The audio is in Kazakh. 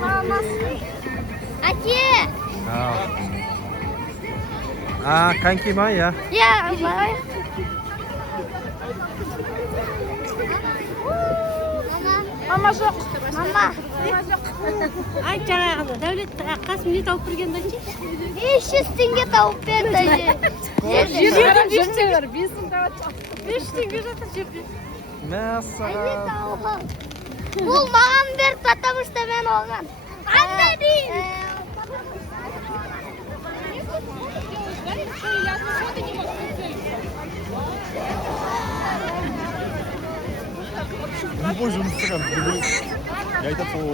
Mama. Ake. Kanki man ya. Ya, mama. Mama жоқ. Mama. Ay жаңағы дәулет қасым не тауып бергенді 500 tenge tavuk berdi. жерде 5 теңге бар 5 теңге жатыр жерде. Мәссаған. Бұл маған берді, потому что мен оған. Қандай дейін? любой жұмыс тұрған любой я айтам сол